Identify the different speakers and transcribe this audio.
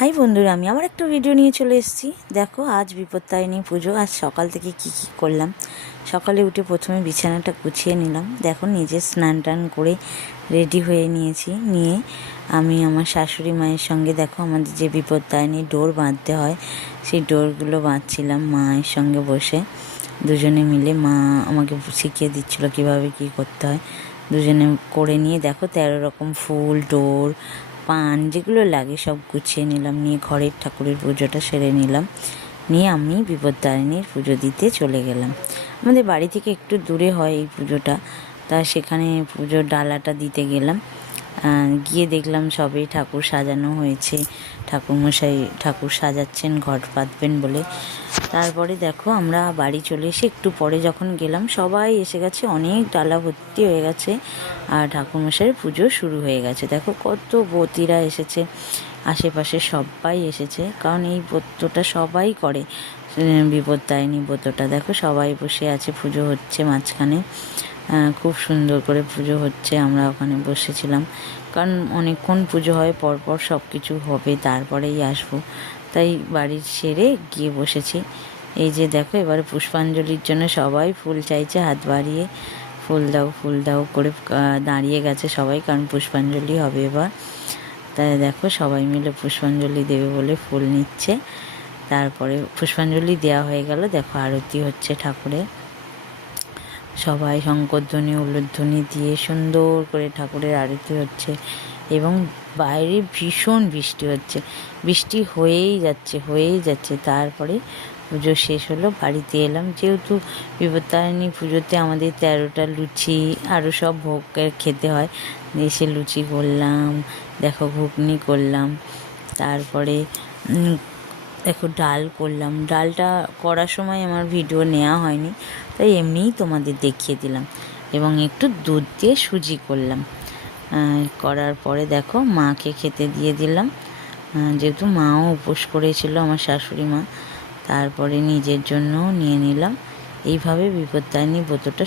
Speaker 1: High বন্ধুরা, আমি আমার একটা ভিডিও নিয়ে চলে এসেছি। দেখো, আজ বিপত্তারিণী পুজো, আজ সকাল থেকে কি কি করলাম। সকালে উঠে প্রথমে বিছানাটা গুছিয়ে নিলাম। দেখো, নিজে স্নান টান করে রেডি হয়ে নিয়েছি। নিয়ে আমি আমার শাশুড়ি মায়ের সঙ্গে, দেখো, আমাদের যে বিপত্তারিণী ডোর বাঁধতে হয়, সেই ডোরগুলো বাঁধছিলাম মায়ের সঙ্গে বসে। দুজনে মিলে মা আমাকে শিখিয়ে দিচ্ছিল কীভাবে কী করতে হয়। দুজনে করে নিয়ে, দেখো, তেরো রকম ফুল, ডোর পান, যেগুলো লাগে সব গুছিয়ে নিলাম। নিয়ে ঘরের ঠাকুরের পুজোটা সেরে নিলাম। নিয়ে আমি বিপদ্দারিণীর পুজো দিতে চলে গেলাম। আমাদের বাড়ি থেকে একটু দূরে হয় এই পুজোটা, তা সেখানে পুজোর ডালাটা দিতে গেলাম। গিয়ে দেখলাম সবে ঠাকুর সাজানো হয়েছে। ঠাকুরমশাই ঠাকুর সাজাচ্ছেন, ঘট পাতবেন বলে। তারপরে দেখো আমরা বাড়ি চলে এসে একটু পরে যখন গেলাম, সবাই এসে গেছে, অনেক ডালা ভর্তি হয়ে গেছে আর ঠাকুরমশাইয়ের পুজো শুরু হয়ে গেছে। দেখো কত বতিরা এসেছে, আশেপাশে সবাই এসেছে, কারণ এই ব্রতটা সবাই করে বিপদ বিপত্তারিণী ব্রতটা। দেখো সবাই বসে আছে, পুজো হচ্ছে মাঝখানে। খুব সুন্দর করে পুজো হচ্ছে, আমরা ওখানে বসেছিলাম। কারণ অনেকক্ষণ পুজো হয়, পরপর সব কিছু হবে, তারপরেই আসব। তাই বাড়ির সেরে গিয়ে বসেছি। এই যে দেখো, এবারে পুষ্পাঞ্জলির জন্য সবাই ফুল চাইছে, হাত বাড়িয়ে ফুল দাও ফুল দাও করে দাঁড়িয়ে গেছে সবাই, কারণ পুষ্পাঞ্জলি হবে এবার। তাই দেখো, সবাই মিলে পুষ্পাঞ্জলি দেবে বলে ফুল নিচ্ছে। তারপরে পুষ্পাঞ্জলি দেওয়া হয়ে গেল, দেখো আরতি হচ্ছে ঠাকুরের। সবাই শঙ্করধ্বনি, উলুধ্বনি দিয়ে সুন্দর করে ঠাকুরের আরতি হচ্ছে এবং বাইরে ভীষণ বৃষ্টি হচ্ছে। বৃষ্টি হয়েই যাচ্ছে হয়েই যাচ্ছে। তারপরে পুজো শেষ হলো, বাড়িতে এলাম। যেহেতু বিপত্তারিণী পুজোতে আমাদের তেরোটা লুচি আরও সব ভোগ খেতে হয়, এসে লুচি করলাম, দেখো ঘুগনি করলাম। তারপরে দেখো, ডাল করলাম। ডালটা করার সময় আমার ভিডিও নেওয়া হয়নি, তাই এমনিই তোমাদের দেখিয়ে দিলাম এবং একটু দুধ দিয়ে সুজি করলাম। করার পরে দেখো, মাকে খেতে দিয়ে দিলাম। যেহেতু মাও উপোস করেছিল, আমার শাশুড়ি মা, তারপরে নিজের জন্যও নিয়ে নিলাম। এইভাবে বিপত্তারিণী ব্রতটা